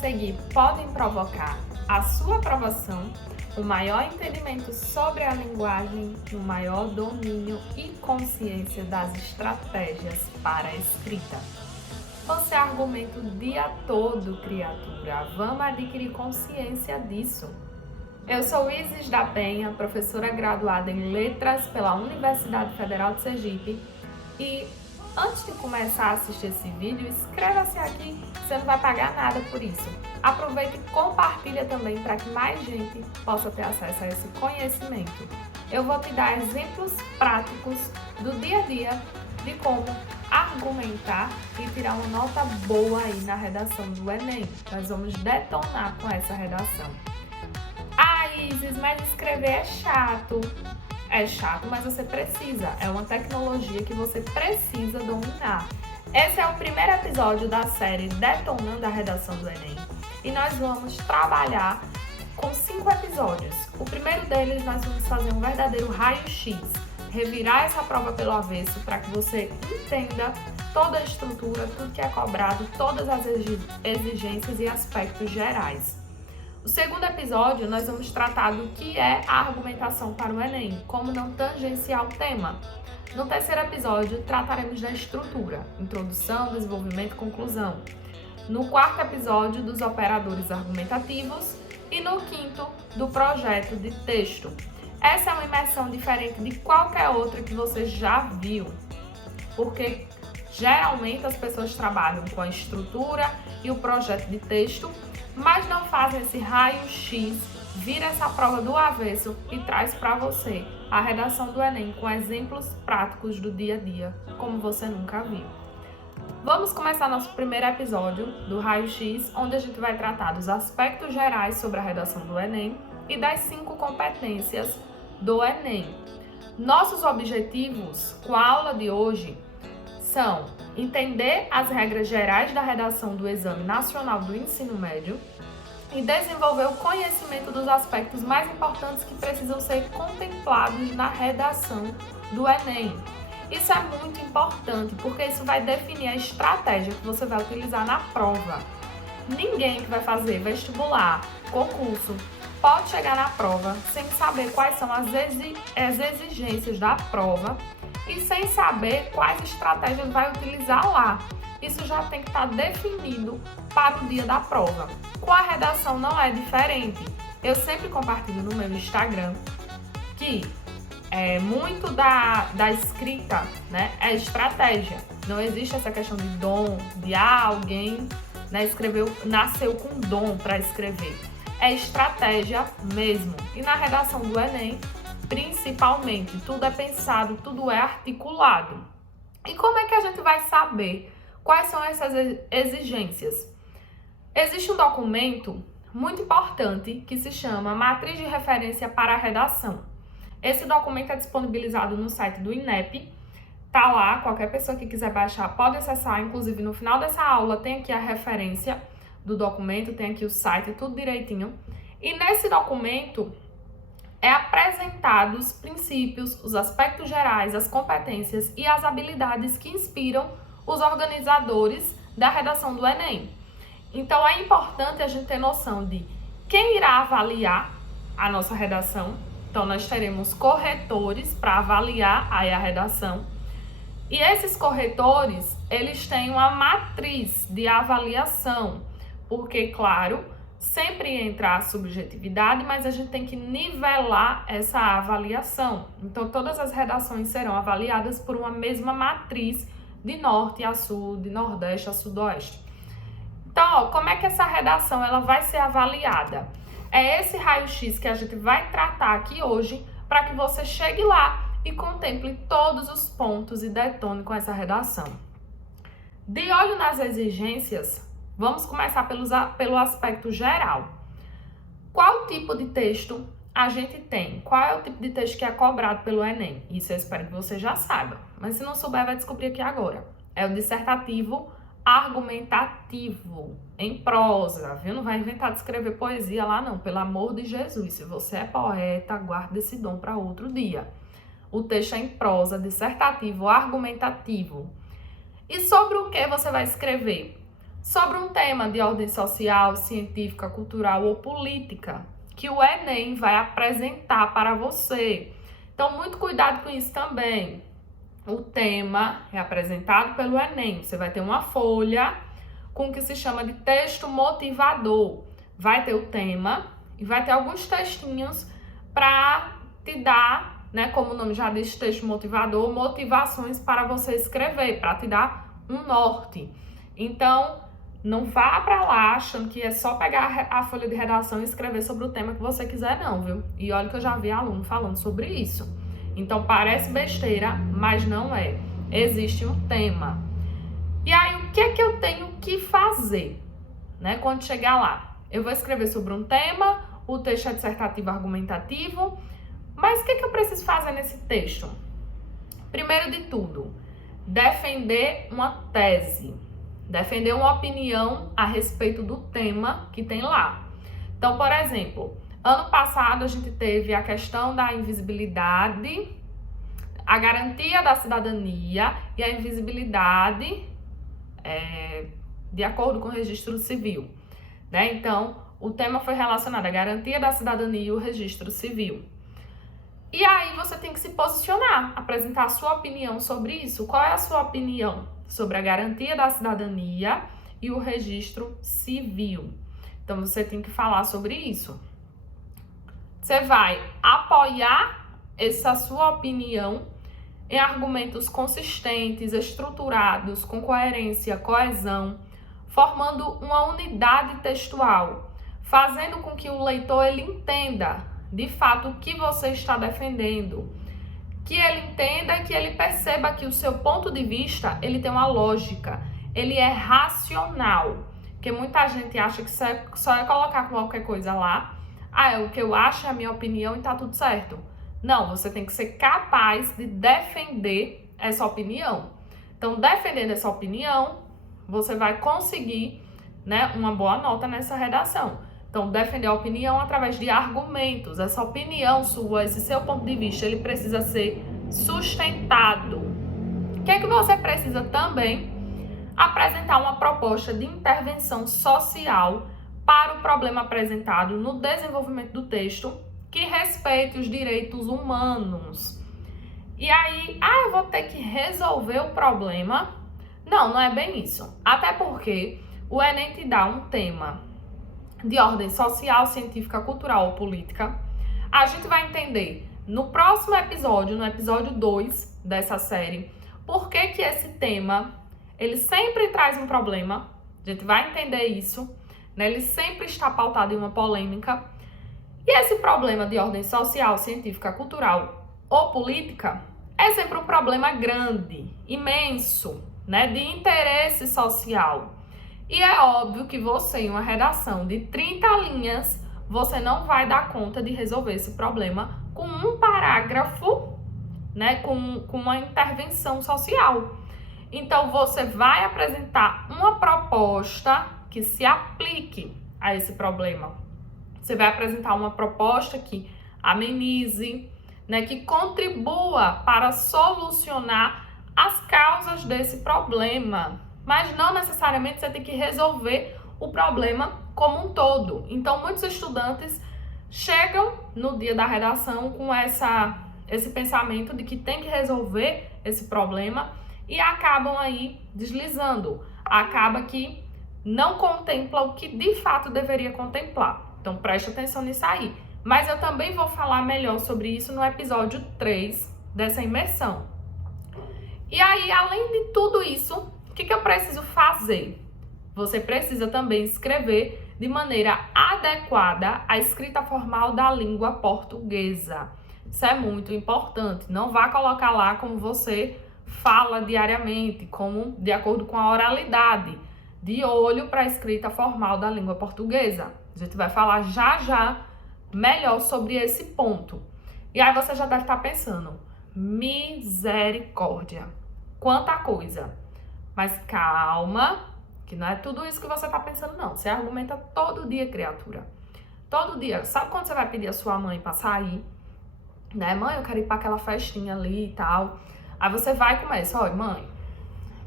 seguir podem provocar a sua aprovação, o maior entendimento sobre a linguagem, o maior domínio e consciência das estratégias para a escrita. Você argumenta o dia todo, criatura. Vamos adquirir consciência disso. Eu sou Isis da Penha, professora graduada em Letras pela Universidade Federal de Sergipe. E antes de começar a assistir esse vídeo, inscreva-se aqui, você não vai pagar nada por isso. Aproveita e compartilha também para que mais gente possa ter acesso a esse conhecimento. Eu vou te dar exemplos práticos do dia a dia de como argumentar e tirar uma nota boa aí na redação do Enem. Nós vamos detonar com essa redação. Ah, Isis, mas escrever é chato. É chato, mas você precisa. É uma tecnologia que você precisa dominar. Esse é o primeiro episódio da série Detonando a Redação do Enem. E nós vamos trabalhar com 5 episódios. O primeiro deles nós vamos fazer um verdadeiro raio-x. Revirar essa prova pelo avesso para que você entenda toda a estrutura, tudo que é cobrado, todas as exigências e aspectos gerais. No segundo episódio, nós vamos tratar do que é a argumentação para o Enem, como não tangenciar o tema. No terceiro episódio, trataremos da estrutura, introdução, desenvolvimento e conclusão. No quarto episódio, dos operadores argumentativos e no quinto, do projeto de texto. Essa é uma imersão diferente de qualquer outra que você já viu, porque geralmente as pessoas trabalham com a estrutura e o projeto de texto, mas não fazem esse raio-x, vira essa prova do avesso e traz para você a redação do Enem com exemplos práticos do dia a dia, como você nunca viu. Vamos começar nosso primeiro episódio do raio-x, onde a gente vai tratar dos aspectos gerais sobre a redação do Enem e das 5 competências do Enem. Nossos objetivos com a aula de hoje são entender as regras gerais da redação do Exame Nacional do Ensino Médio e desenvolver o conhecimento dos aspectos mais importantes que precisam ser contemplados na redação do Enem. Isso é muito importante porque isso vai definir a estratégia que você vai utilizar na prova. Ninguém que vai fazer vestibular, concurso, pode chegar na prova sem saber quais são as exigências da prova e sem saber quais estratégias vai utilizar lá. Isso já tem que estar definido para o dia da prova. Com a redação não é diferente. Eu sempre compartilho no meu Instagram que muito da escrita, né, é estratégia. Não existe essa questão de dom, de alguém, né, nasceu com dom para escrever. É estratégia mesmo. E na redação do Enem, principalmente, tudo é pensado, tudo é articulado. E como é que a gente vai saber quais são essas exigências? Existe um documento muito importante que se chama Matriz de Referência para a Redação. Esse documento é disponibilizado no site do INEP. Tá lá, qualquer pessoa que quiser baixar pode acessar. Inclusive, no final dessa aula tem aqui a referência do documento, tem aqui o site, tudo direitinho. E nesse documento é apresentado os princípios, os aspectos gerais, as competências e as habilidades que inspiram os organizadores da redação do Enem. Então é importante a gente ter noção de quem irá avaliar a nossa redação. Então nós teremos corretores para avaliar aí a redação. E esses corretores, eles têm uma matriz de avaliação, porque, claro, sempre entra a subjetividade, mas a gente tem que nivelar essa avaliação. Então, todas as redações serão avaliadas por uma mesma matriz de norte a sul, de nordeste a sudoeste. Então, como é que essa redação ela vai ser avaliada? É esse raio-x que a gente vai tratar aqui hoje para que você chegue lá e contemple todos os pontos e detone com essa redação. De olho nas exigências, vamos começar pelo aspecto geral. Qual tipo de texto a gente tem? Qual é o tipo de texto que é cobrado pelo Enem? Isso eu espero que você já saiba, mas se não souber, vai descobrir aqui agora. É o dissertativo argumentativo, em prosa, viu? Não vai inventar de escrever poesia lá não, pelo amor de Jesus. Se você é poeta, guarde esse dom para outro dia. O texto é em prosa, dissertativo, argumentativo. E sobre o que você vai escrever? sobre um tema de ordem social, científica, cultural ou política que o Enem vai apresentar para você. Então, muito cuidado com isso também. O tema é apresentado pelo Enem. Você vai ter uma folha com o que se chama de texto motivador. Vai ter o tema e vai ter alguns textinhos para te dar, né, como o nome já diz, texto motivador, motivações para você escrever, para te dar um norte. Então, não vá para lá achando que é só pegar a folha de redação e escrever sobre o tema que você quiser, não, viu? E olha que eu já vi aluno falando sobre isso. Então, parece besteira, mas não é. Existe um tema. E aí, o que é que eu tenho que fazer, né, quando chegar lá? Eu vou escrever sobre um tema, o texto é dissertativo argumentativo, mas o que é que eu preciso fazer nesse texto? Primeiro de tudo, defender uma tese, defender uma opinião a respeito do tema que tem lá. Então, por exemplo, ano passado a gente teve a questão da invisibilidade, a garantia da cidadania e a invisibilidade de acordo com o registro civil, né? Então, o tema foi relacionado à garantia da cidadania e o registro civil. E aí você tem que se posicionar, apresentar a sua opinião sobre isso. Qual é a sua opinião sobre a garantia da cidadania e o registro civil? Então, você tem que falar sobre isso. Você vai apoiar essa sua opinião em argumentos consistentes, estruturados, com coerência, coesão, formando uma unidade textual, fazendo com que o leitor ele entenda, de fato, o que você está defendendo, que ele entenda, que ele perceba que o seu ponto de vista ele tem uma lógica, ele é racional, porque muita gente acha que só é colocar qualquer coisa lá, é o que eu acho, é a minha opinião e tá tudo certo. Não, você tem que ser capaz de defender essa opinião. Então, defendendo essa opinião, você vai conseguir, né, uma boa nota nessa redação. Então, defender a opinião através de argumentos. Essa opinião sua, esse seu ponto de vista, ele precisa ser sustentado. O que é que você precisa também? Apresentar uma proposta de intervenção social para o problema apresentado no desenvolvimento do texto que respeite os direitos humanos. E aí, eu vou ter que resolver o problema? Não, não é bem isso. Até porque o Enem te dá um tema de ordem social, científica, cultural ou política. A gente vai entender no próximo episódio, no episódio 2 dessa série, por que que esse tema, ele sempre traz um problema. A gente vai entender isso, né? Ele sempre está pautado em uma polêmica. E esse problema de ordem social, científica, cultural ou política é sempre um problema grande, imenso, né, de interesse social. E é óbvio que você, em uma redação de 30 linhas, você não vai dar conta de resolver esse problema com um parágrafo, né, com uma intervenção social. Então, você vai apresentar uma proposta que se aplique a esse problema. Você vai apresentar uma proposta que amenize, né, que contribua para solucionar as causas desse problema. Mas não necessariamente você tem que resolver o problema como um todo. Então, muitos estudantes chegam no dia da redação com esse pensamento de que tem que resolver esse problema e acabam aí deslizando. Acaba que não contempla o que de fato deveria contemplar. Então, preste atenção nisso aí. Mas eu também vou falar melhor sobre isso no episódio 3 dessa imersão. E aí, além de tudo isso, o que eu preciso fazer? Você precisa também escrever de maneira adequada a escrita formal da língua portuguesa. Isso é muito importante. Não vá colocar lá como você fala diariamente, como de acordo com a oralidade. De olho para a escrita formal da língua portuguesa. A gente vai falar já melhor sobre esse ponto. E aí você já deve estar pensando, misericórdia, quanta coisa. Mas calma, que não é tudo isso que você está pensando, não. Você argumenta todo dia, criatura. Todo dia. Sabe quando você vai pedir a sua mãe para sair? Né? Mãe, eu quero ir para aquela festinha ali e tal. Aí você vai e começa, olha, mãe,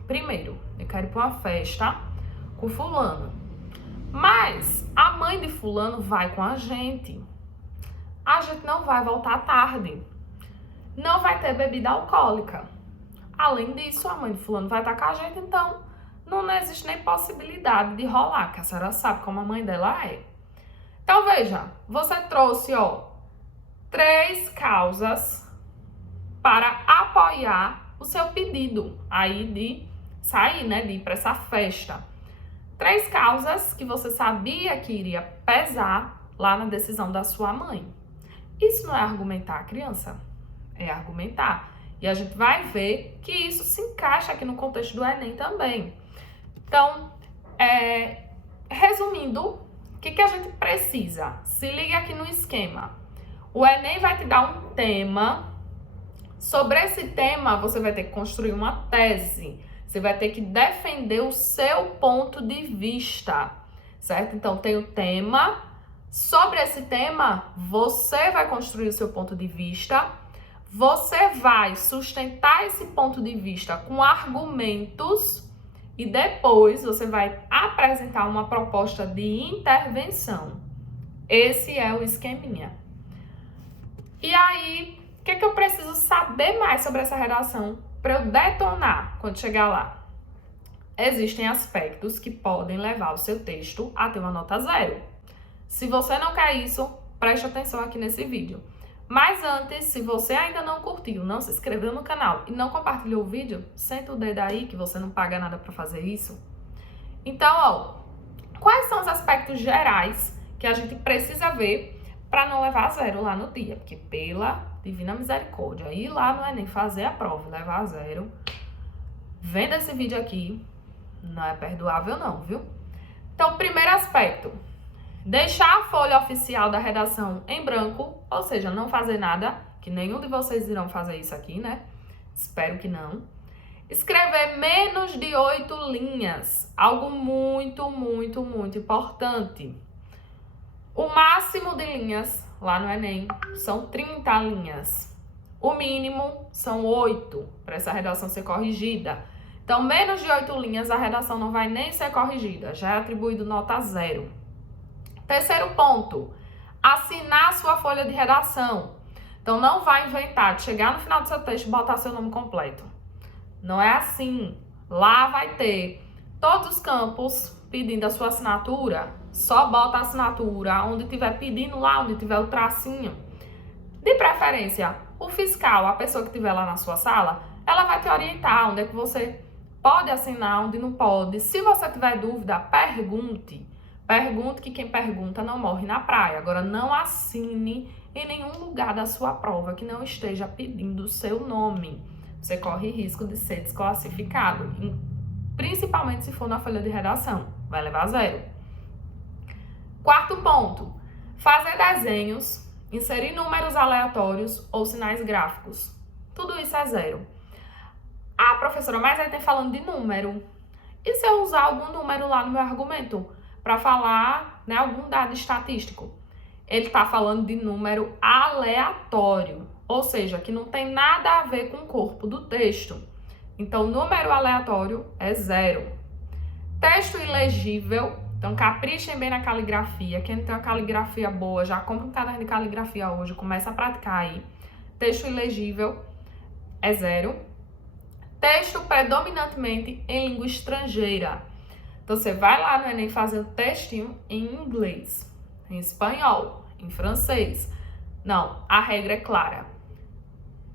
primeiro, eu quero ir para uma festa com fulano. Mas a mãe de fulano vai com a gente. A gente não vai voltar tarde. Não vai ter bebida alcoólica. Além disso, a mãe de fulano vai estar com a gente, então não existe nem possibilidade de rolar, que a senhora sabe como a mãe dela é. Então, veja, você trouxe, 3 causas para apoiar o seu pedido aí de sair, né, de ir para essa festa. 3 causas que você sabia que iria pesar lá na decisão da sua mãe. Isso não é argumentar, criança. É argumentar. E a gente vai ver que isso se encaixa aqui no contexto do Enem também. Então, resumindo, o que a gente precisa? Se liga aqui no esquema. O Enem vai te dar um tema. Sobre esse tema, você vai ter que construir uma tese. Você vai ter que defender o seu ponto de vista, certo? Então, tem o tema. Sobre esse tema, você vai construir o seu ponto de vista. Você vai sustentar esse ponto de vista com argumentos e depois você vai apresentar uma proposta de intervenção. Esse é o esqueminha. E aí, o que eu preciso saber mais sobre essa redação para eu detonar quando chegar lá? Existem aspectos que podem levar o seu texto a ter uma nota 0. Se você não quer isso, preste atenção aqui nesse vídeo. Mas antes, se você ainda não curtiu, não se inscreveu no canal e não compartilhou o vídeo, senta o dedo aí que você não paga nada para fazer isso. Então, quais são os aspectos gerais que a gente precisa ver para não levar a 0 lá no dia? Porque pela divina misericórdia, ir lá no Enem fazer a prova e levar a 0, vendo esse vídeo aqui, não é perdoável não, viu? Então, primeiro aspecto, deixar a folha oficial da redação em branco, ou seja, não fazer nada, que nenhum de vocês irão fazer isso aqui, né? Espero que não. Escrever menos de 8 linhas, algo muito, muito, muito importante. O máximo de linhas lá no Enem são 30 linhas. O mínimo são 8 para essa redação ser corrigida. Então, menos de 8 linhas, a redação não vai nem ser corrigida, já é atribuído nota 0. Terceiro ponto, assinar sua folha de redação. Então, não vai inventar de chegar no final do seu texto e botar seu nome completo. Não é assim. Lá vai ter todos os campos pedindo a sua assinatura. Só bota a assinatura onde tiver pedindo lá, onde tiver o tracinho. De preferência, o fiscal, a pessoa que estiver lá na sua sala, ela vai te orientar onde é que você pode assinar, onde não pode. Se você tiver dúvida, pergunte. Pergunte, que quem pergunta não morre na praia. Agora, não assine em nenhum lugar da sua prova que não esteja pedindo o seu nome. Você corre risco de ser desclassificado, principalmente se for na folha de redação. Vai levar 0. Quarto ponto, fazer desenhos, inserir números aleatórios ou sinais gráficos. Tudo isso é 0. Ah, professora, mas aí tem falando de número. E se eu usar algum número lá no meu argumento para falar, né, algum dado estatístico? Ele está falando de número aleatório, ou seja, que não tem nada a ver com o corpo do texto. Então, número aleatório é 0. Texto ilegível, então caprichem bem na caligrafia. Quem não tem uma caligrafia boa, já compra um caderno de caligrafia hoje, começa a praticar aí. Texto ilegível é 0. Texto predominantemente em língua estrangeira. Então, você vai lá no Enem fazer um textinho em inglês, em espanhol, em francês. Não, a regra é clara.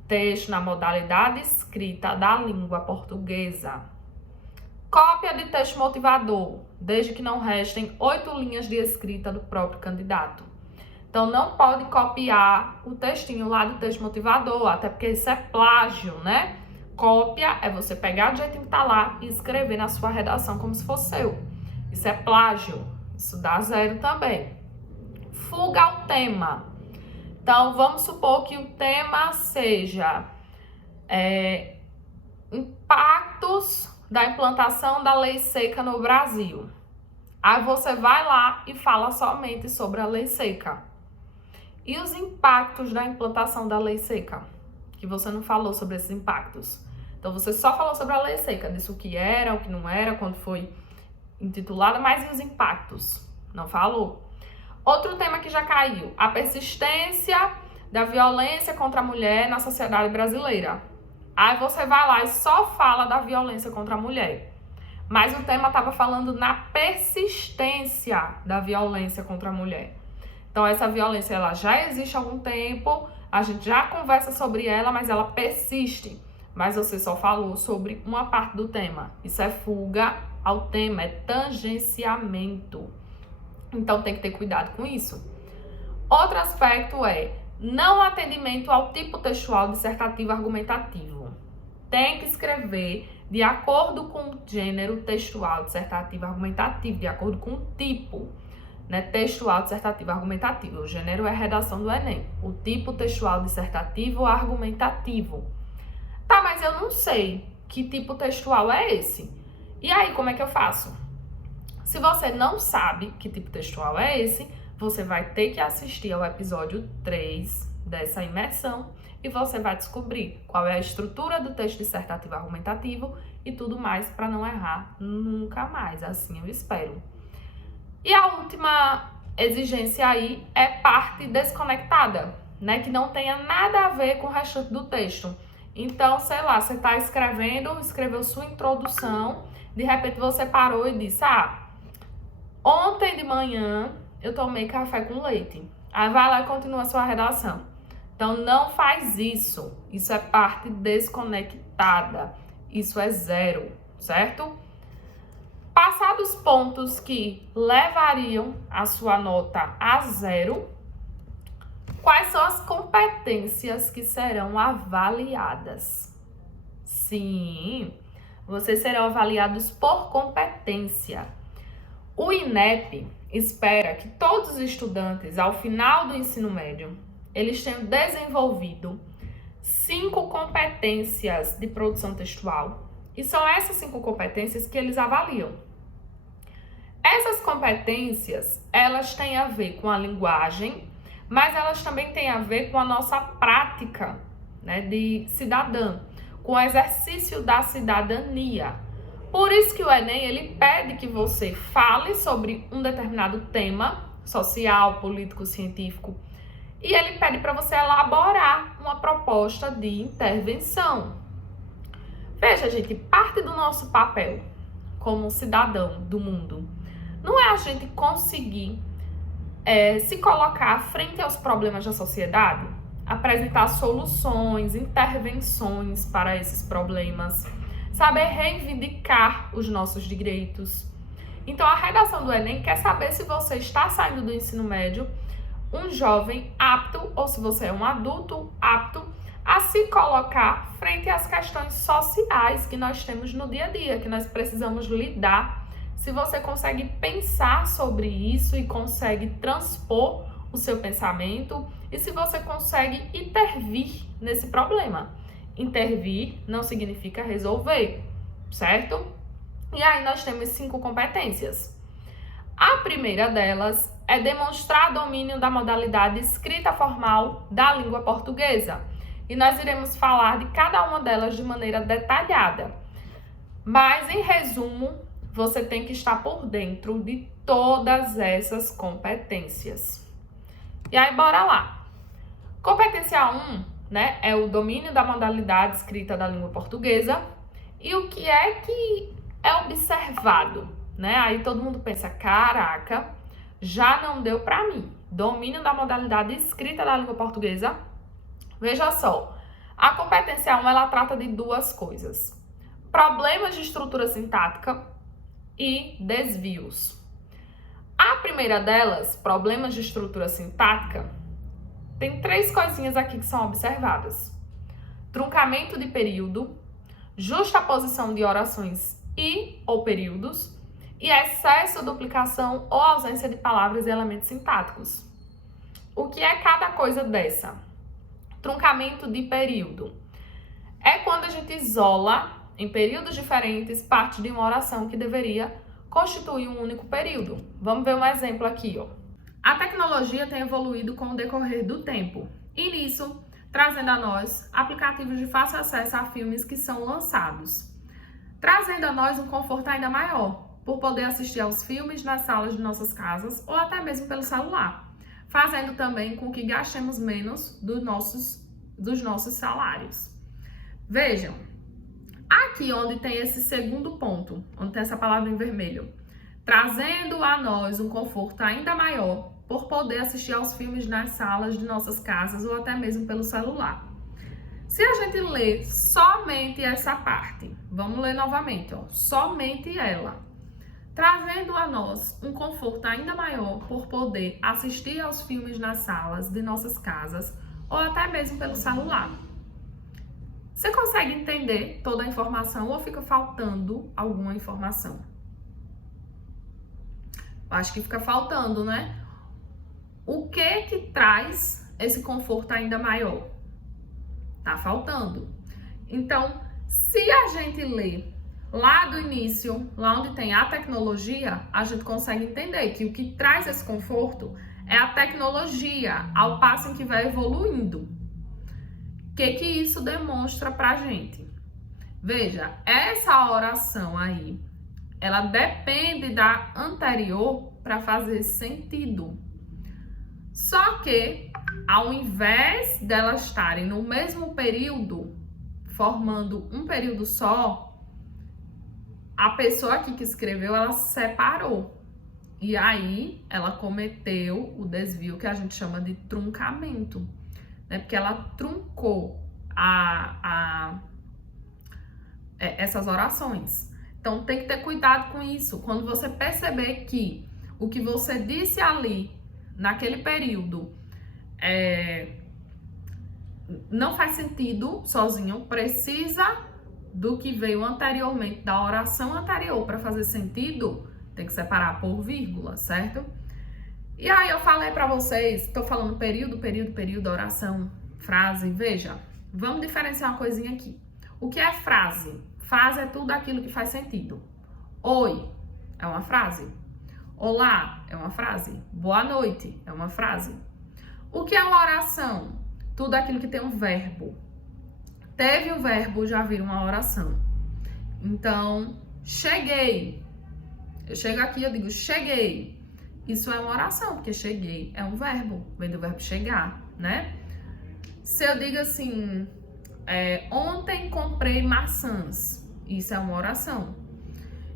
Texto na modalidade escrita da língua portuguesa. Cópia de texto motivador, desde que não restem 8 linhas de escrita do próprio candidato. Então, não pode copiar o textinho lá do texto motivador, até porque isso é plágio, né? Cópia é você pegar do jeitinho que tá lá e escrever na sua redação como se fosse seu. Isso é plágio. Isso dá 0 também. Fuga ao tema. Então, vamos supor que o tema seja impactos da implantação da lei seca no Brasil. Aí você vai lá e fala somente sobre a lei seca. E os impactos da implantação da lei seca? Que você não falou sobre esses impactos. Então, você só falou sobre a lei seca, disse o que era, o que não era, quando foi intitulada Mas e os impactos? Não falou. Outro tema que já caiu, a persistência da violência contra a mulher na sociedade brasileira. Aí você vai lá e só fala da violência contra a mulher. Mas o tema estava falando na persistência da violência contra a mulher. Então essa violência ela já existe há algum tempo, a gente já conversa sobre ela, mas ela persiste. Mas você só falou sobre uma parte do tema. Isso é fuga ao tema, é tangenciamento. Então tem que ter cuidado com isso. Outro aspecto é não atendimento ao tipo textual dissertativo argumentativo. Tem que escrever de acordo com o gênero textual dissertativo argumentativo, de acordo com o tipo, né, textual dissertativo argumentativo. O gênero é a redação do Enem. O tipo textual dissertativo argumentativo. Tá, mas eu não sei que tipo textual é esse. E aí, como é que eu faço? Se você não sabe que tipo textual é esse, você vai ter que assistir ao episódio 3 dessa imersão e você vai descobrir qual é a estrutura do texto dissertativo argumentativo e tudo mais para não errar nunca mais, assim eu espero. E a última exigência aí é parte desconectada, né, que não tenha nada a ver com o restante do texto. Então, sei lá, você está escreveu sua introdução, de repente você parou e disse, ontem de manhã eu tomei café com leite. Aí vai lá e continua a sua redação. Então, não faz isso. Isso é parte desconectada. Isso é zero, certo? Passados os pontos que levariam a sua nota a 0, quais são as competências que serão avaliadas? Sim, vocês serão avaliados por competência. O INEP espera que todos os estudantes, ao final do ensino médio, eles tenham desenvolvido 5 competências de produção textual. E são essas 5 competências que eles avaliam. Essas competências, elas têm a ver com a linguagem, mas elas também têm a ver com a nossa prática, né, de cidadã, com o exercício da cidadania. Por isso que o Enem, ele pede que você fale sobre um determinado tema social, político, científico, e ele pede para você elaborar uma proposta de intervenção. Veja, gente, parte do nosso papel como cidadão do mundo não é a gente conseguir se colocar frente aos problemas da sociedade, apresentar soluções, intervenções para esses problemas, saber reivindicar os nossos direitos. Então, a redação do Enem quer saber se você está saindo do ensino médio um jovem apto, ou se você é um adulto apto, a se colocar frente às questões sociais que nós temos no dia a dia, que nós precisamos lidar. Se você consegue pensar sobre isso e consegue transpor o seu pensamento, e se você consegue intervir nesse problema. Intervir não significa resolver, certo? E aí nós temos 5 competências. A primeira delas é demonstrar domínio da modalidade escrita formal da língua portuguesa. E nós iremos falar de cada uma delas de maneira detalhada. Mas, em resumo, você tem que estar por dentro de todas essas competências. E aí, bora lá. Competência 1, né, é o domínio da modalidade escrita da língua portuguesa. E o que é observado, né? Aí todo mundo pensa, caraca, já não deu para mim. Domínio da modalidade escrita da língua portuguesa. Veja só, a competência 1, ela trata de 2 coisas. Problemas de estrutura sintática e desvios. A primeira delas, problemas de estrutura sintática, tem 3 coisinhas aqui que são observadas. Truncamento de período, justaposição de orações e ou períodos, e excesso, duplicação ou ausência de palavras e elementos sintáticos. O que é cada coisa dessa? Truncamento de período é quando a gente isola em períodos diferentes parte de uma oração que deveria constituir um único período. Vamos ver um exemplo aqui, ó. A tecnologia tem evoluído com o decorrer do tempo e nisso trazendo a nós aplicativos de fácil acesso a filmes que são lançados, trazendo a nós um conforto ainda maior. por poder assistir aos filmes nas salas de nossas casas ou até mesmo pelo celular, fazendo também com que gastemos menos dos nossos salários. Vejam, aqui onde tem esse segundo ponto, onde tem essa palavra em vermelho, trazendo a nós um conforto ainda maior por poder assistir aos filmes nas salas de nossas casas ou até mesmo pelo celular. Se a gente ler somente essa parte, vamos ler novamente, ó, somente ela, trazendo a nós um conforto ainda maior por poder assistir aos filmes nas salas de nossas casas ou até mesmo pelo celular. Você consegue entender toda a informação ou fica faltando alguma informação? Acho que fica faltando, né? O que traz esse conforto ainda maior? Tá faltando. Então, se a gente ler lá do início, lá onde tem a tecnologia, a gente consegue entender que o que traz esse conforto é a tecnologia, ao passo em que vai evoluindo. O que isso demonstra pra gente? Veja, essa oração aí, ela depende da anterior para fazer sentido. Só que, ao invés delas estarem no mesmo período, formando um período só, a pessoa aqui que escreveu, ela separou. E aí, ela cometeu o desvio que a gente chama de truncamento, né? Porque ela truncou essas orações. Então, tem que ter cuidado com isso. Quando você perceber que o que você disse ali, naquele período, não faz sentido sozinho, precisa do que veio anteriormente, da oração anterior, para fazer sentido, tem que separar por vírgula, certo? E aí eu falei para vocês, tô falando período, oração, frase. Veja, vamos diferenciar uma coisinha aqui. O que é frase? Frase é tudo aquilo que faz sentido. Oi é uma frase. Olá é uma frase. Boa noite é uma frase. O que é uma oração? Tudo aquilo que tem um verbo. Teve um verbo, já vira uma oração. Então, cheguei. Eu chego aqui, eu digo cheguei. Isso é uma oração, porque cheguei é um verbo. Vem do verbo chegar, né? Se eu digo assim, ontem comprei maçãs. Isso é uma oração.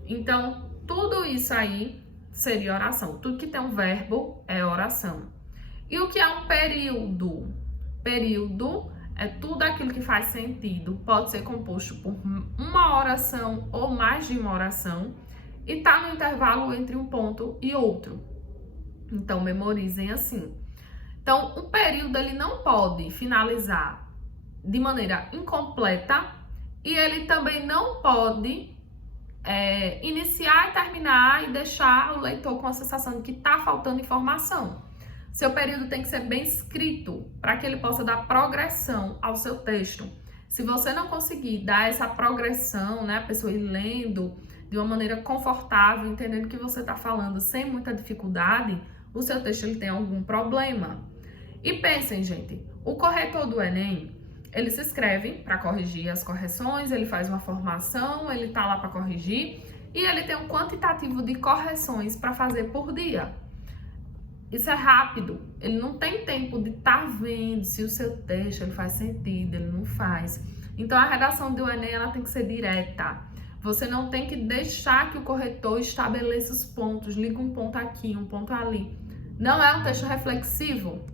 Então, tudo isso aí seria oração. Tudo que tem um verbo é oração. E o que é um período? Período é tudo aquilo que faz sentido. Pode ser composto por uma oração ou mais de uma oração. E tá no intervalo entre um ponto e outro. Então, memorizem assim. Então, um período ele não pode finalizar de maneira incompleta e ele também não pode iniciar e terminar e deixar o leitor com a sensação de que está faltando informação. Seu período tem que ser bem escrito para que ele possa dar progressão ao seu texto. Se você não conseguir dar essa progressão, né, a pessoa ir lendo de uma maneira confortável, entendendo o que você está falando sem muita dificuldade, o seu texto ele tem algum problema. E pensem, gente, o corretor do Enem, ele se inscreve para corrigir as correções, ele faz uma formação, ele tá lá para corrigir e ele tem um quantitativo de correções para fazer por dia. Isso é rápido, ele não tem tempo de estar vendo se o seu texto ele faz sentido, ele não faz. Então a redação do Enem ela tem que ser direta. Você não tem que deixar que o corretor estabeleça os pontos, liga um ponto aqui, um ponto ali. Não é um texto reflexivo,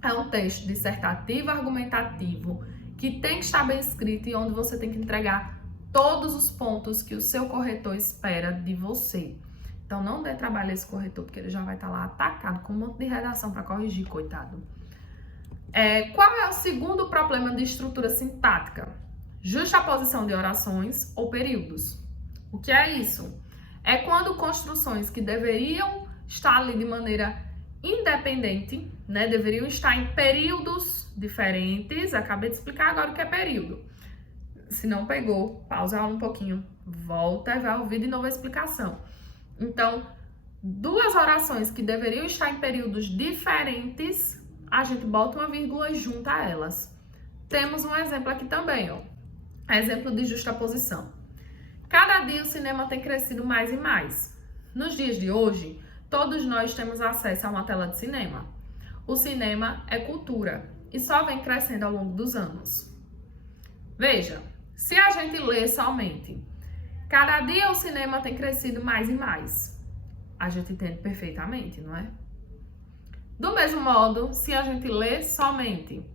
é um texto dissertativo, argumentativo, que tem que estar bem escrito e onde você tem que entregar todos os pontos que o seu corretor espera de você. Então, não dê trabalho a esse corretor, porque ele já vai estar lá atacado com um monte de redação para corrigir, coitado. Qual é o segundo problema de estrutura sintática? Justaposição de orações ou períodos. O que é isso? É quando construções que deveriam estar ali de maneira independente, né? Deveriam estar em períodos diferentes. Acabei de explicar agora o que é período. Se não pegou, pausa um pouquinho, volta e vai ouvir de novo a explicação. Então, duas orações que deveriam estar em períodos diferentes, a gente bota uma vírgula junto a elas. Temos um exemplo aqui também, ó. Exemplo de justaposição. Cada dia o cinema tem crescido mais e mais. Nos dias de hoje, todos nós temos acesso a uma tela de cinema. O cinema é cultura e só vem crescendo ao longo dos anos. Veja, se a gente lê somente, cada dia o cinema tem crescido mais e mais. A gente entende perfeitamente, não é? Do mesmo modo, se a gente lê somente,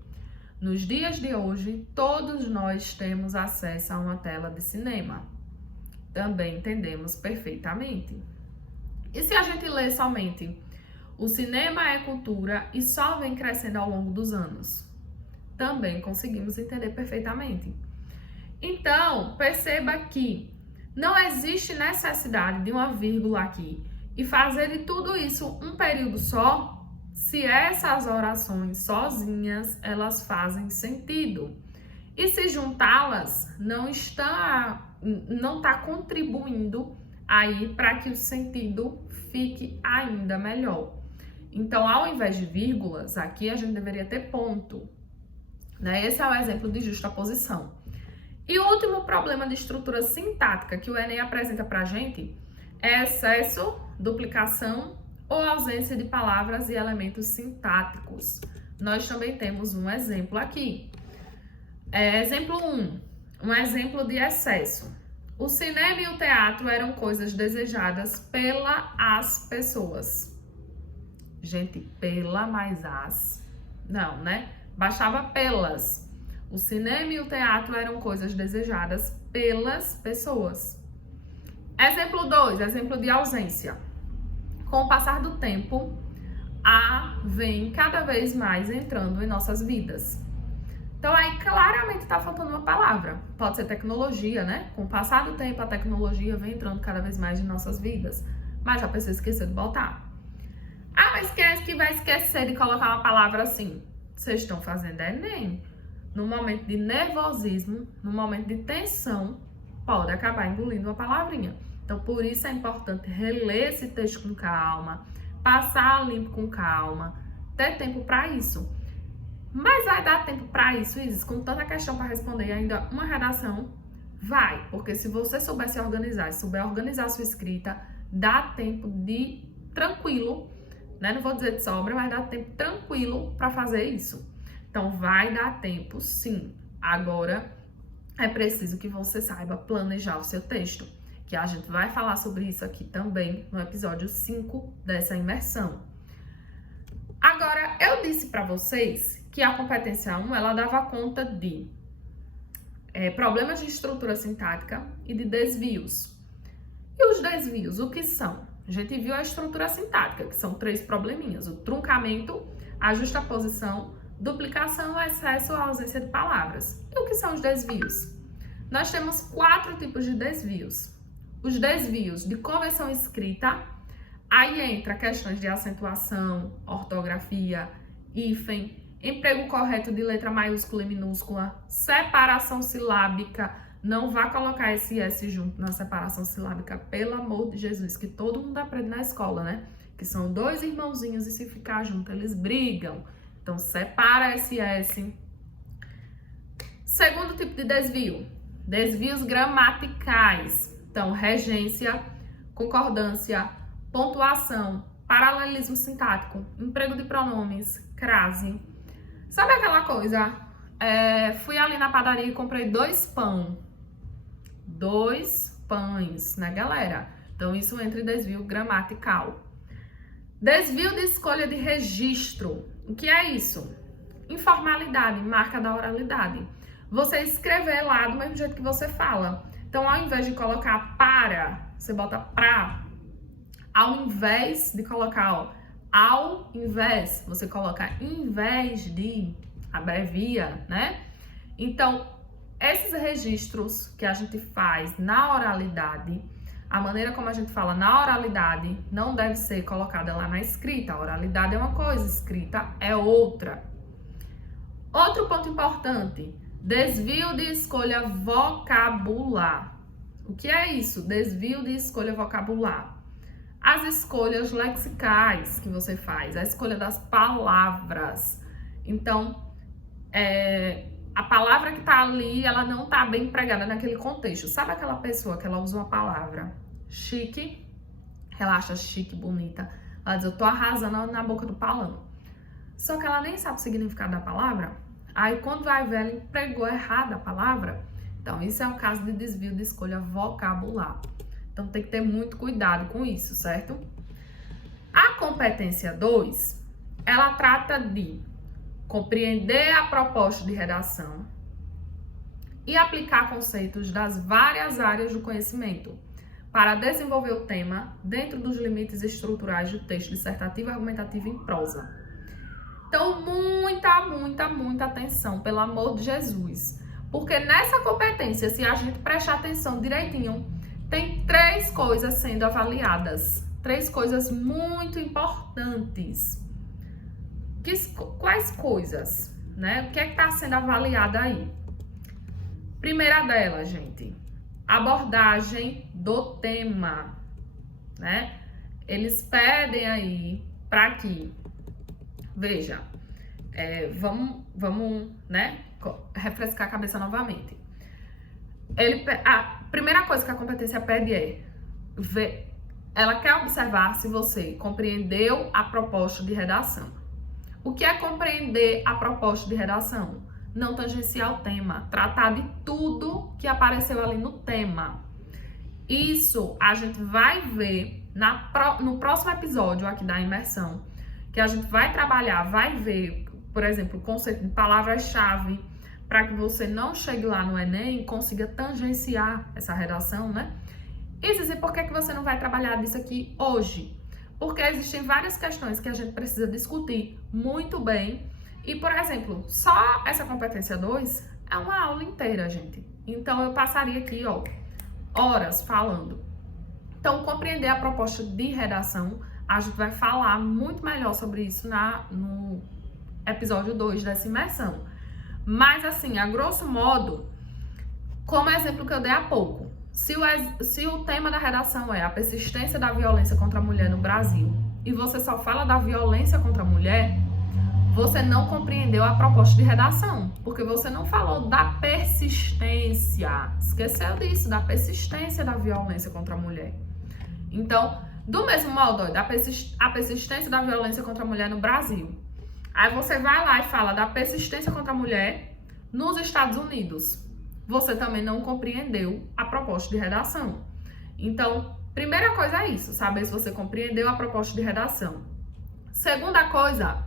nos dias de hoje, todos nós temos acesso a uma tela de cinema. Também entendemos perfeitamente. E se a gente lê somente, o cinema é cultura e só vem crescendo ao longo dos anos. Também conseguimos entender perfeitamente. Então, perceba que não existe necessidade de uma vírgula aqui e fazer de tudo isso um período só, se essas orações sozinhas, elas fazem sentido. E se juntá-las, não está contribuindo aí para que o sentido fique ainda melhor. Então, ao invés de vírgulas, aqui a gente deveria ter ponto, né? Esse é o exemplo de justaposição. E o último problema de estrutura sintática que o Enem apresenta para a gente é excesso, duplicação ou ausência de palavras e elementos sintáticos. Nós também temos um exemplo aqui. Exemplo 1, um exemplo de excesso. O cinema e o teatro eram coisas desejadas pelas pessoas. Gente, pela mais as. Não, né? Baixava pelas. O cinema e o teatro eram coisas desejadas pelas pessoas. Exemplo 2, exemplo de ausência. Com o passar do tempo, a vem cada vez mais entrando em nossas vidas. Então, aí claramente está faltando uma palavra. Pode ser tecnologia, né? Com o passar do tempo, a tecnologia vem entrando cada vez mais em nossas vidas. Mas já precisa esquecer de botar. Ah, mas quem é que vai esquecer de colocar uma palavra assim? Vocês estão fazendo Enem. No momento de nervosismo, no momento de tensão, pode acabar engolindo uma palavrinha. Então, por isso é importante reler esse texto com calma, passar limpo com calma, ter tempo para isso. Mas vai dar tempo para isso, Isis? Com tanta questão para responder e ainda uma redação? Vai, porque se você souber se organizar, se souber organizar a sua escrita, dá tempo de tranquilo, né? Não vou dizer de sobra, mas dá tempo tranquilo para fazer isso. Então, vai dar tempo, sim. Agora, é preciso que você saiba planejar o seu texto, que a gente vai falar sobre isso aqui também no episódio 5 dessa imersão. Agora, eu disse para vocês que a competência 1, ela dava conta de problemas de estrutura sintática e de desvios. E os desvios, o que são? A gente viu a estrutura sintática, que são 3 probleminhas: o truncamento, a justaposição, duplicação, excesso ou ausência de palavras. E o que são os desvios? Nós temos 4 tipos de desvios. Os desvios de convenção escrita, aí entra questões de acentuação, ortografia, hífen, emprego correto de letra maiúscula e minúscula, separação silábica. Não vá colocar esse S junto na separação silábica, pelo amor de Jesus, que todo mundo aprende na escola, né? Que são 2 irmãozinhos e se ficar junto, eles brigam. Então, separa esse S. Segundo tipo de desvio, desvios gramaticais. Então, regência, concordância, pontuação, paralelismo sintático, emprego de pronomes, crase. Sabe aquela coisa? Fui ali na padaria e comprei 2 pão. 2 pães, né, galera? Então, isso entra em desvio gramatical. Desvio de escolha de registro. O que é isso? Informalidade, marca da oralidade. Você escrever lá do mesmo jeito que você fala. Então, ao invés de colocar para, você bota pra. Ao invés de colocar, ao invés, você coloca em vez de, abrevia, né? Então, esses registros que a gente faz na oralidade, a maneira como a gente fala na oralidade não deve ser colocada lá na escrita. A oralidade é uma coisa, escrita é outra. Outro ponto importante, desvio de escolha vocabular. O que é isso? Desvio de escolha vocabular. As escolhas lexicais que você faz, a escolha das palavras. Então, a palavra que tá ali, ela não tá bem empregada naquele contexto. Sabe aquela pessoa que ela usa uma palavra chique, ela acha chique, bonita. Ela diz, eu tô arrasando na boca do palanque. Só que ela nem sabe o significado da palavra. Aí, quando vai ver, ela empregou errado a palavra. Então, isso é um caso de desvio de escolha vocabular. Então, tem que ter muito cuidado com isso, certo? A competência 2, ela trata de compreender a proposta de redação e aplicar conceitos das várias áreas do conhecimento para desenvolver o tema dentro dos limites estruturais do texto dissertativo e argumentativo em prosa. Então, muita atenção, pelo amor de Jesus. Porque nessa competência, se a gente prestar atenção direitinho, tem 3 coisas sendo avaliadas. 3 coisas muito importantes. Quais coisas, né? O que é que está sendo avaliado aí? Primeira delas, gente, abordagem do tema, né? Eles pedem aí para que, veja, vamos, né, refrescar a cabeça novamente. A primeira coisa que a competência pede é ela quer observar se você compreendeu a proposta de redação. O que é compreender a proposta de redação? Não tangenciar o tema, tratar de tudo que apareceu ali no tema. Isso a gente vai ver no próximo episódio aqui da imersão, que a gente vai trabalhar, vai ver, por exemplo, o conceito de palavras-chave, para que você não chegue lá no Enem e consiga tangenciar essa redação, né? E dizer por que você não vai trabalhar disso aqui hoje. Porque existem várias questões que a gente precisa discutir muito bem. E, por exemplo, só essa competência 2 é uma aula inteira, gente. Então, eu passaria aqui, ó, horas falando. Então, compreender a proposta de redação, a gente vai falar muito melhor sobre isso no episódio 2 dessa imersão. Mas, assim, a grosso modo, como exemplo que eu dei há pouco, se o tema da redação é a persistência da violência contra a mulher no Brasil e você só fala da violência contra a mulher, você não compreendeu a proposta de redação, porque você não falou da persistência, esqueceu disso, da persistência da violência contra a mulher. Então, do mesmo modo, a persistência da violência contra a mulher no Brasil. Aí você vai lá e fala da persistência contra a mulher nos Estados Unidos. Você também não compreendeu a proposta de redação. Então, primeira coisa é isso, saber se você compreendeu a proposta de redação. Segunda coisa,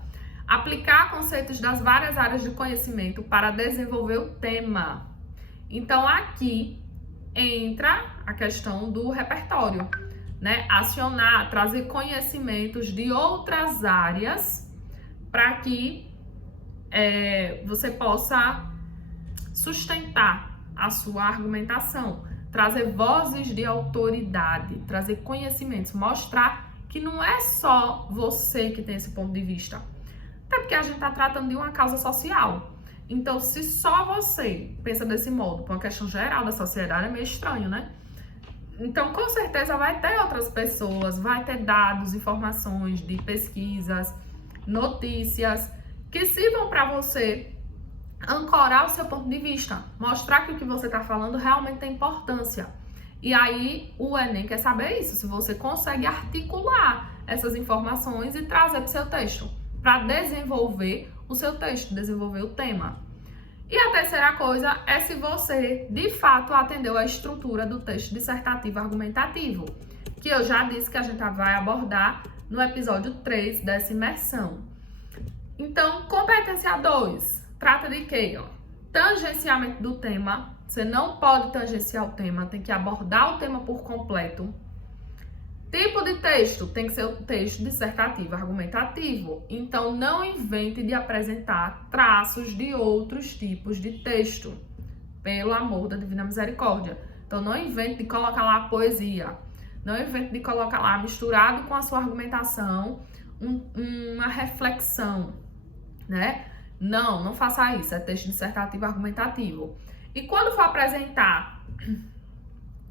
aplicar conceitos das várias áreas de conhecimento para desenvolver o tema. Então, aqui entra a questão do repertório, né? Acionar, trazer conhecimentos de outras áreas para que você possa sustentar a sua argumentação, trazer vozes de autoridade, trazer conhecimentos, mostrar que não é só você que tem esse ponto de vista. Até porque a gente está tratando de uma causa social. Então, se só você pensa desse modo, por uma questão geral da sociedade, é meio estranho, né? Então, com certeza vai ter outras pessoas, vai ter dados, informações de pesquisas, notícias, que sirvam para você ancorar o seu ponto de vista, mostrar que o que você está falando realmente tem importância. E aí, o Enem quer saber isso, se você consegue articular essas informações e trazer para o seu texto, para desenvolver o seu texto, desenvolver o tema. E a terceira coisa é se você, de fato, atendeu a estrutura do texto dissertativo argumentativo, que eu já disse que a gente vai abordar no episódio 3 dessa imersão. Então, competência 2, trata de quê? Tangenciamento do tema. Você não pode tangenciar o tema, tem que abordar o tema por completo. Tipo de texto, tem que ser o texto dissertativo argumentativo. Então, não invente de apresentar traços de outros tipos de texto. Pelo amor da Divina Misericórdia. Então, não invente de colocar lá a poesia. Não invente de colocar lá, misturado com a sua argumentação, uma reflexão, né? Não faça isso. É texto dissertativo argumentativo. E quando for apresentar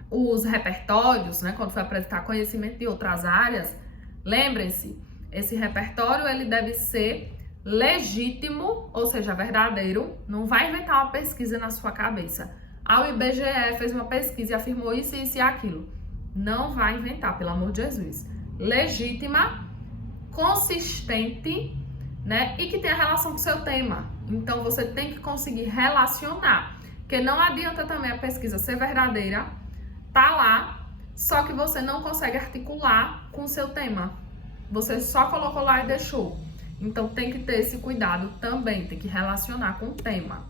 os repertórios, né, quando for apresentar conhecimento de outras áreas, lembrem-se, esse repertório ele deve ser legítimo, ou seja, verdadeiro. Não vai inventar uma pesquisa na sua cabeça. O IBGE fez uma pesquisa e afirmou isso, isso e aquilo. Não vai inventar, pelo amor de Jesus. Legítima, consistente, né? E que tenha relação com o seu tema. Então, você tem que conseguir relacionar. Porque não adianta também a pesquisa ser verdadeira, tá lá, só que você não consegue articular com o seu tema. Você só colocou lá e deixou. Então, tem que ter esse cuidado também, tem que relacionar com o tema.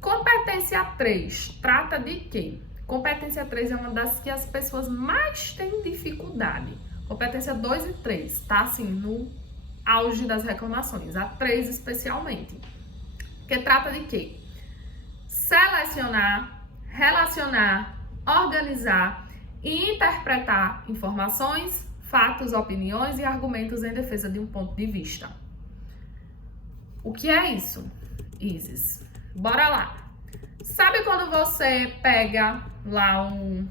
Competência 3, trata de quê? Competência 3 é uma das que as pessoas mais têm dificuldade. Competência 2 e 3, tá assim, no auge das reclamações. A 3 especialmente. Que trata de quê? Selecionar, relacionar, organizar e interpretar informações, fatos, opiniões e argumentos em defesa de um ponto de vista. O que é isso, Isis? Bora lá. Sabe quando você pega lá um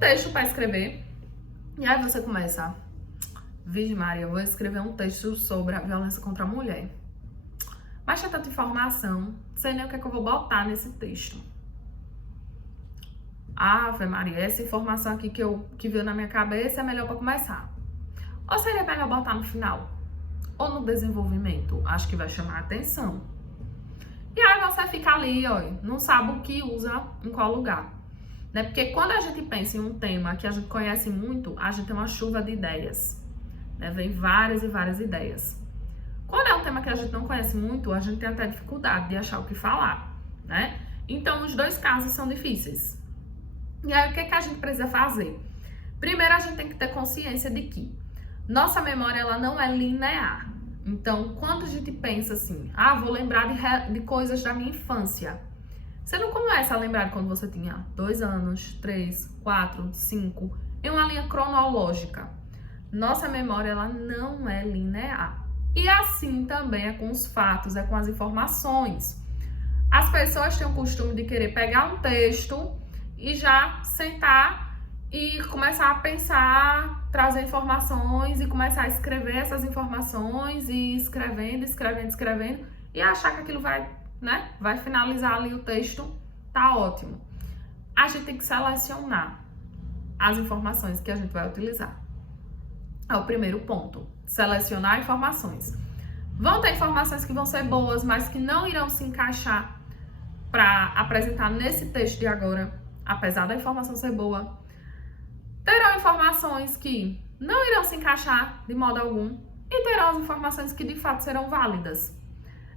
texto para escrever e aí você começa, Virgem Maria, eu vou escrever um texto sobre a violência contra a mulher. Mas tem tanta informação, não sei nem o que é que eu vou botar nesse texto. Ave Maria, essa informação aqui que veio na minha cabeça é melhor para começar. Ou seria melhor botar no final? Ou no desenvolvimento? Acho que vai chamar a atenção. E aí você fica ali, ó, não sabe o que usa em qual lugar. Né? Porque quando a gente pensa em um tema que a gente conhece muito, a gente tem uma chuva de ideias. Né? Vem várias e várias ideias. Quando é um tema que a gente não conhece muito, a gente tem até dificuldade de achar o que falar, né? Então, os dois casos são difíceis. E aí, o que a gente precisa fazer? Primeiro, a gente tem que ter consciência de que nossa memória, ela não é linear. Então, quando a gente pensa assim, vou lembrar de coisas da minha infância, você não começa a lembrar de quando você tinha 2 anos, 3, 4, 5, em uma linha cronológica. Nossa memória, ela não é linear. E assim também é com os fatos, é com as informações. As pessoas têm o costume de querer pegar um texto e já sentar e começar a pensar, trazer informações e começar a escrever essas informações e escrevendo e achar que aquilo vai, né, vai finalizar ali o texto, tá ótimo. A gente tem que selecionar as informações que a gente vai utilizar. É o primeiro ponto. Selecionar informações. Vão ter informações que vão ser boas, mas que não irão se encaixar para apresentar nesse texto de agora, apesar da informação ser boa. Terão informações que não irão se encaixar de modo algum e terão as informações que de fato serão válidas.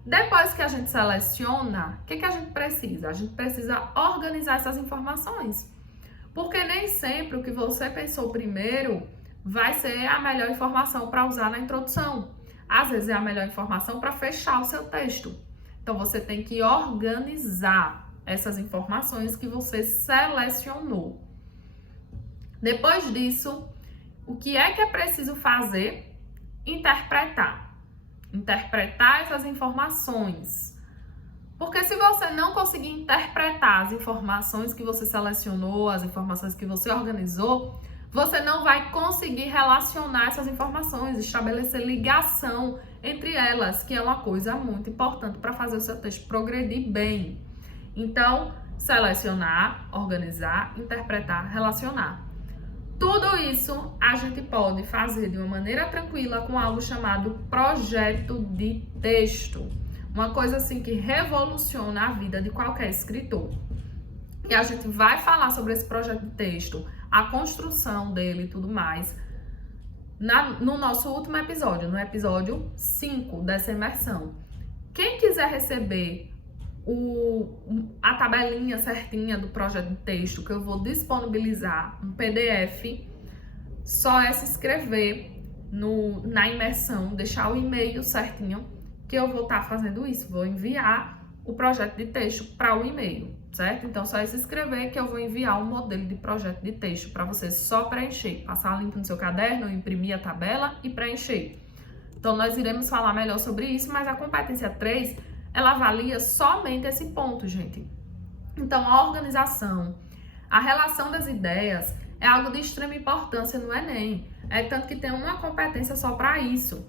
Depois que a gente seleciona, o que a gente precisa? A gente precisa organizar essas informações. Porque nem sempre o que você pensou primeiro vai ser a melhor informação para usar na introdução. Às vezes é a melhor informação para fechar o seu texto. Então, você tem que organizar essas informações que você selecionou. Depois disso, o que é preciso fazer? Interpretar. Interpretar essas informações. Porque se você não conseguir interpretar as informações que você selecionou, as informações que você organizou, você não vai conseguir relacionar essas informações, estabelecer ligação entre elas, que é uma coisa muito importante para fazer o seu texto progredir bem. Então, selecionar, organizar, interpretar, relacionar. Tudo isso a gente pode fazer de uma maneira tranquila com algo chamado projeto de texto. Uma coisa assim que revoluciona a vida de qualquer escritor. E a gente vai falar sobre esse projeto de texto, a construção dele e tudo mais, no nosso último episódio, no episódio 5 dessa imersão. Quem quiser receber a tabelinha certinha do projeto de texto, que eu vou disponibilizar um PDF, só é se inscrever na imersão, deixar o e-mail certinho, que eu vou estar fazendo isso, vou enviar o projeto de texto para o e-mail, certo? Então, só é se inscrever que eu vou enviar um modelo de projeto de texto para você só preencher, passar limpo no seu caderno, imprimir a tabela e preencher. Então, nós iremos falar melhor sobre isso, mas a competência 3, ela avalia somente esse ponto, gente. Então, a organização, a relação das ideias é algo de extrema importância no Enem. É tanto que tem uma competência só para isso.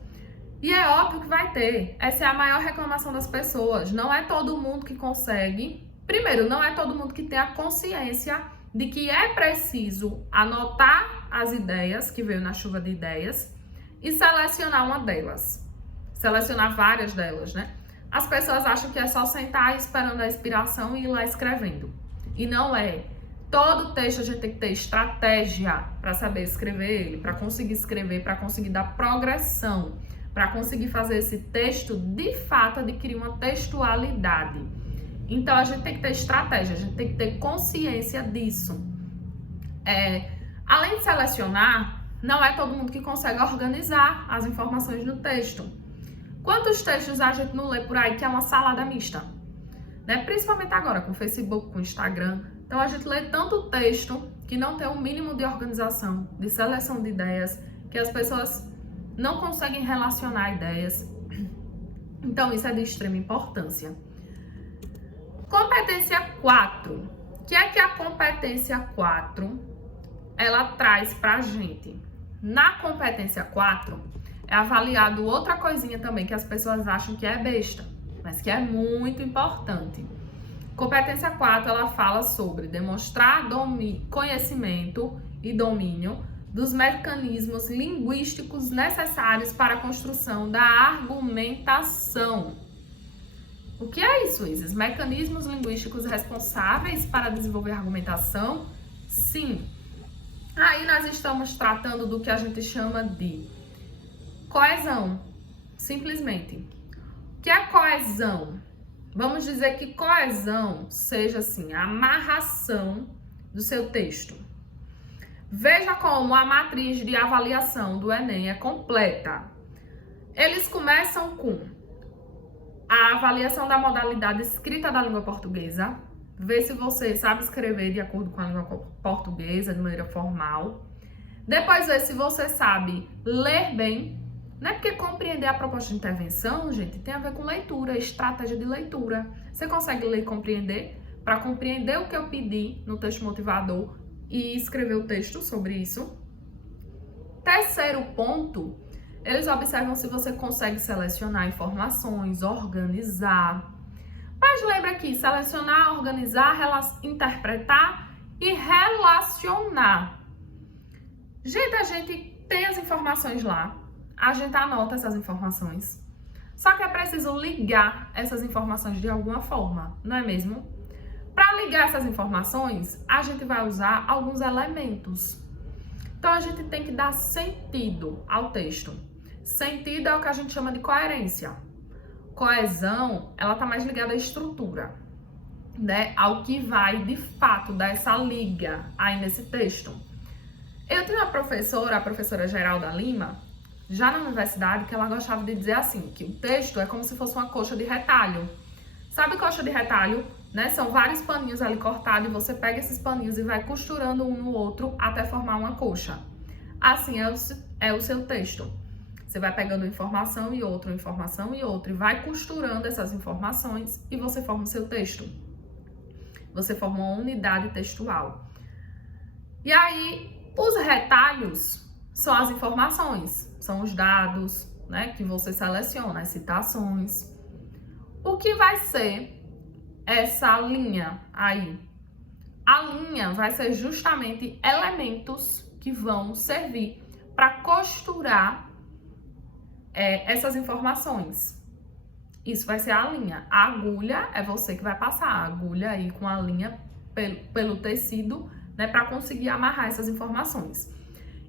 E é óbvio que vai ter. Essa é a maior reclamação das pessoas. Não é todo mundo que consegue. Primeiro, não é todo mundo que tem a consciência de que é preciso anotar as ideias que veio na chuva de ideias e selecionar uma delas. Selecionar várias delas, né? As pessoas acham que é só sentar esperando a inspiração e ir lá escrevendo. E não é. Todo texto a gente tem que ter estratégia para saber escrever ele, para conseguir escrever, para conseguir dar progressão, para conseguir fazer esse texto de fato adquirir uma textualidade. Então a gente tem que ter estratégia, a gente tem que ter consciência disso. Além de selecionar, não é todo mundo que consegue organizar as informações no texto. Quantos textos a gente não lê por aí que é uma salada mista? Né? Principalmente agora com o Facebook, com o Instagram. Então a gente lê tanto texto que não tem um mínimo de organização, de seleção de ideias, que as pessoas não conseguem relacionar ideias. Então isso é de extrema importância. Competência 4. O que é que a competência 4 ela traz pra gente? Na competência 4 é avaliado outra coisinha também que as pessoas acham que é besta, mas que é muito importante. Competência 4, ela fala sobre demonstrar conhecimento e domínio dos mecanismos linguísticos necessários para a construção da argumentação. O que é isso, Isis? Mecanismos linguísticos responsáveis para desenvolver argumentação? Sim. Aí nós estamos tratando do que a gente chama de coesão, simplesmente. O que é coesão? Vamos dizer que coesão seja assim, a amarração do seu texto. Veja como a matriz de avaliação do Enem é completa. Eles começam com a avaliação da modalidade escrita da língua portuguesa. Vê se você sabe escrever de acordo com a língua portuguesa, de maneira formal. Depois vê se você sabe ler bem. Não é porque compreender a proposta de intervenção, gente, tem a ver com leitura, estratégia de leitura. Você consegue ler e compreender? Para compreender o que eu pedi no texto motivador e escrever o texto sobre isso. Terceiro ponto, eles observam se você consegue selecionar informações, organizar. Mas lembra aqui, selecionar, organizar, interpretar e relacionar. Gente, a gente tem as informações lá. A gente anota essas informações. Só que é preciso ligar essas informações de alguma forma, não é mesmo? Para ligar essas informações, a gente vai usar alguns elementos. Então, a gente tem que dar sentido ao texto. Sentido é o que a gente chama de coerência. Coesão, ela tá mais ligada à estrutura, né? Ao que vai, de fato, dar essa liga aí nesse texto. Eu tenho uma professora, a professora Geralda Lima, já na universidade, que ela gostava de dizer assim, que o texto é como se fosse uma coxa de retalho. Sabe coxa de retalho? Né? São vários paninhos ali cortados e você pega esses paninhos e vai costurando um no outro até formar uma coxa. Assim é o seu texto. Você vai pegando informação e outra, e vai costurando essas informações e você forma o seu texto. Você forma uma unidade textual. E aí, os retalhos são as informações, são os dados, né, que você seleciona, as citações. O que vai ser essa linha aí? A linha vai ser justamente elementos que vão servir para costurar essas informações. Isso vai ser a linha. A agulha é você que vai passar a agulha aí com a linha pelo tecido, né, para conseguir amarrar essas informações.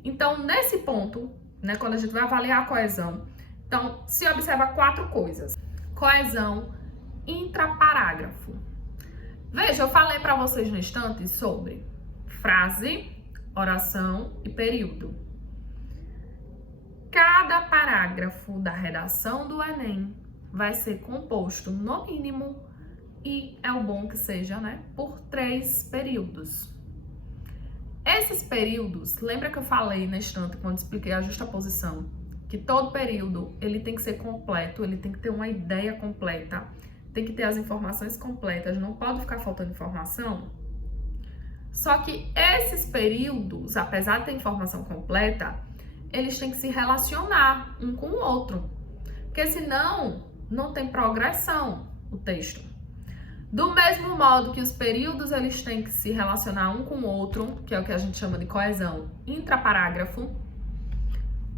Então, nesse ponto, né, quando a gente vai avaliar a coesão, então, se observa 4 coisas. Coesão intraparágrafo. Veja, eu falei para vocês no instante sobre frase, oração e período. Cada parágrafo da redação do Enem vai ser composto, no mínimo, e é o bom que seja, né, por 3 períodos. Esses períodos, lembra que eu falei na instante, quando expliquei a justaposição, que todo período ele tem que ser completo, ele tem que ter uma ideia completa, tem que ter as informações completas, não pode ficar faltando informação? Só que esses períodos, apesar de ter informação completa, eles têm que se relacionar um com o outro, porque senão não tem progressão o texto. Do mesmo modo que os períodos eles têm que se relacionar um com o outro, que é o que a gente chama de coesão intraparágrafo,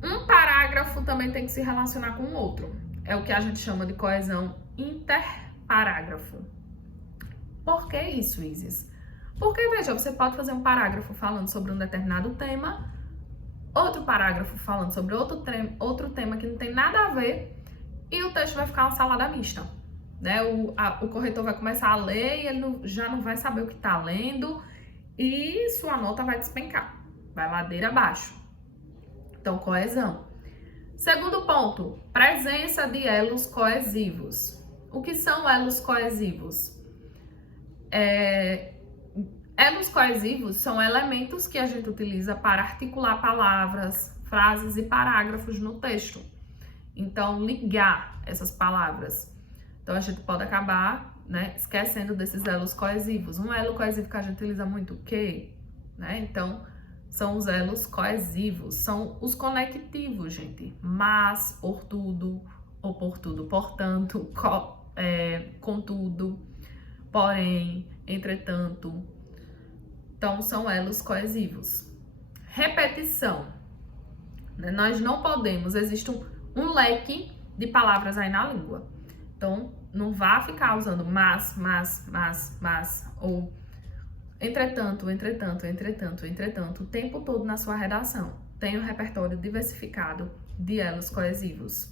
um parágrafo também tem que se relacionar com o outro. É o que a gente chama de coesão interparágrafo. Por que isso, Isis? Porque, veja, você pode fazer um parágrafo falando sobre um determinado tema, outro parágrafo falando sobre outro tema que não tem nada a ver, e o texto vai ficar uma salada mista. Né? O corretor vai começar a ler e ele já não vai saber o que está lendo e sua nota vai despencar, vai ladeira abaixo. Então, coesão. Segundo ponto, presença de elos coesivos. O que são elos coesivos? Elos coesivos são elementos que a gente utiliza para articular palavras, frases e parágrafos no texto. Então, ligar essas palavras. Então, a gente pode acabar, né, esquecendo desses elos coesivos. Um elo coesivo que a gente utiliza muito, o quê? Né? Então, são os elos coesivos, são os conectivos, gente. Mas, por tudo, ou por tudo, portanto, contudo, porém, entretanto. Então, são elos coesivos. Repetição. Nós não podemos, existe um leque de palavras aí na língua. Então, não vá ficar usando mas, ou entretanto, o tempo todo na sua redação. Tenha um repertório diversificado de elos coesivos.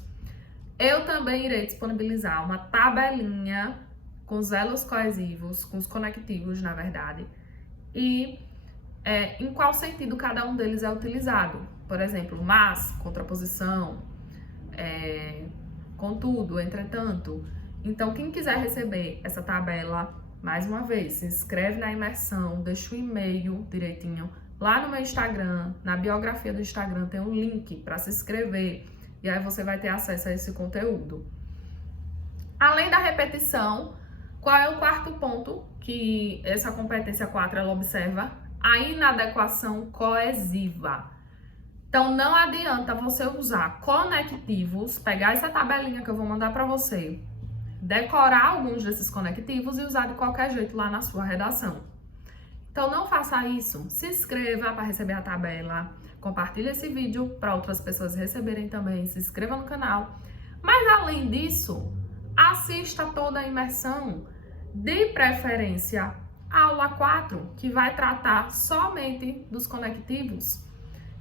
Eu também irei disponibilizar uma tabelinha com os elos coesivos, com os conectivos, na verdade, e em qual sentido cada um deles é utilizado. Por exemplo, mas, contraposição, contudo, entretanto. Então, quem quiser receber essa tabela, mais uma vez, se inscreve na imersão, deixa o e-mail direitinho. Lá no meu Instagram, na biografia do Instagram, tem um link para se inscrever. E aí você vai ter acesso a esse conteúdo. Além da repetição, qual é o quarto ponto que essa competência 4 ela observa? A inadequação coesiva. Então, não adianta você usar conectivos, pegar essa tabelinha que eu vou mandar para você, decorar alguns desses conectivos e usar de qualquer jeito lá na sua redação. Então, não faça isso. Se inscreva para receber a tabela, compartilhe esse vídeo para outras pessoas receberem também, se inscreva no canal. Mas, além disso, assista toda a imersão, de preferência a aula 4, que vai tratar somente dos conectivos.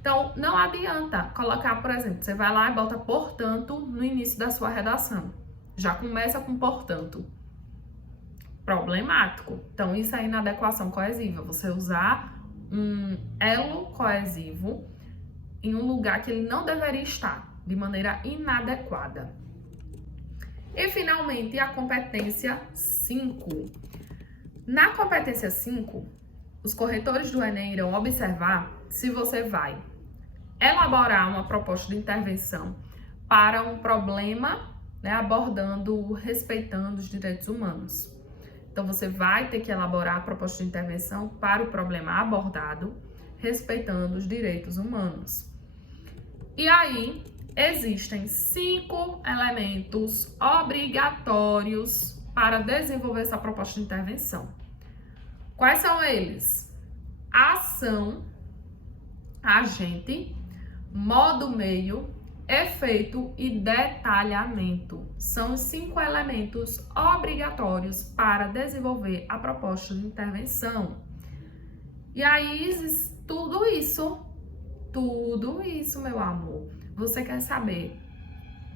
Então, não adianta colocar, por exemplo, você vai lá e bota portanto no início da sua redação. Já começa com portanto. Problemático. Então, isso é inadequação coesiva. Você usar um elo coesivo em um lugar que ele não deveria estar, de maneira inadequada. E, finalmente, a competência 5. Na competência 5, os corretores do Enem irão observar se você vai elaborar uma proposta de intervenção para um problema, né, abordando, respeitando os direitos humanos. Então, você vai ter que elaborar a proposta de intervenção para o problema abordado, respeitando os direitos humanos. E aí, existem 5 elementos obrigatórios para desenvolver essa proposta de intervenção. Quais são eles? Ação, agente, modo meio, efeito e detalhamento. São os 5 elementos obrigatórios para desenvolver a proposta de intervenção. E aí, tudo isso, meu amor, você quer saber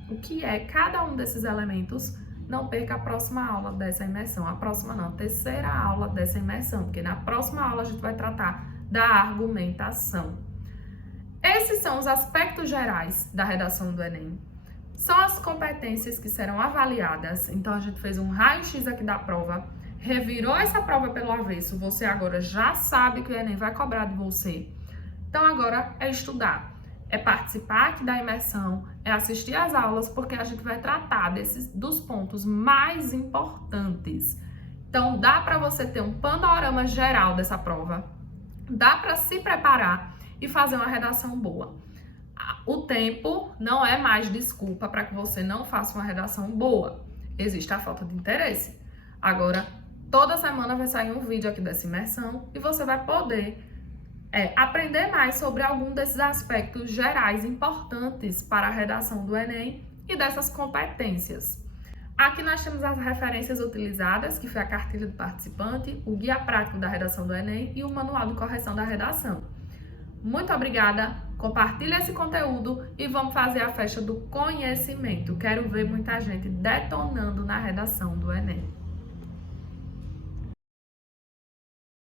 o que é cada um desses elementos? Não perca a próxima aula dessa imersão. A próxima não, a terceira aula dessa imersão, porque na próxima aula a gente vai tratar da argumentação. Esses são os aspectos gerais da redação do Enem. São as competências que serão avaliadas. Então, a gente fez um raio-x aqui da prova, revirou essa prova pelo avesso, você agora já sabe que o Enem vai cobrar de você. Então, agora é estudar, é participar aqui da imersão, é assistir às aulas, porque a gente vai tratar dos pontos mais importantes. Então, dá para você ter um panorama geral dessa prova, dá para se preparar e fazer uma redação boa. O tempo não é mais desculpa para que você não faça uma redação boa. Existe a falta de interesse. Agora, Toda semana vai sair um vídeo aqui dessa imersão e você vai poder aprender mais sobre algum desses aspectos gerais importantes para a redação do Enem e dessas competências. Aqui nós temos as referências utilizadas, que foi a cartilha do participante, o guia prático da redação do Enem e o manual de correção da redação. Muito obrigada, compartilhe esse conteúdo e vamos fazer a festa do conhecimento. Quero ver muita gente detonando na redação do Enem.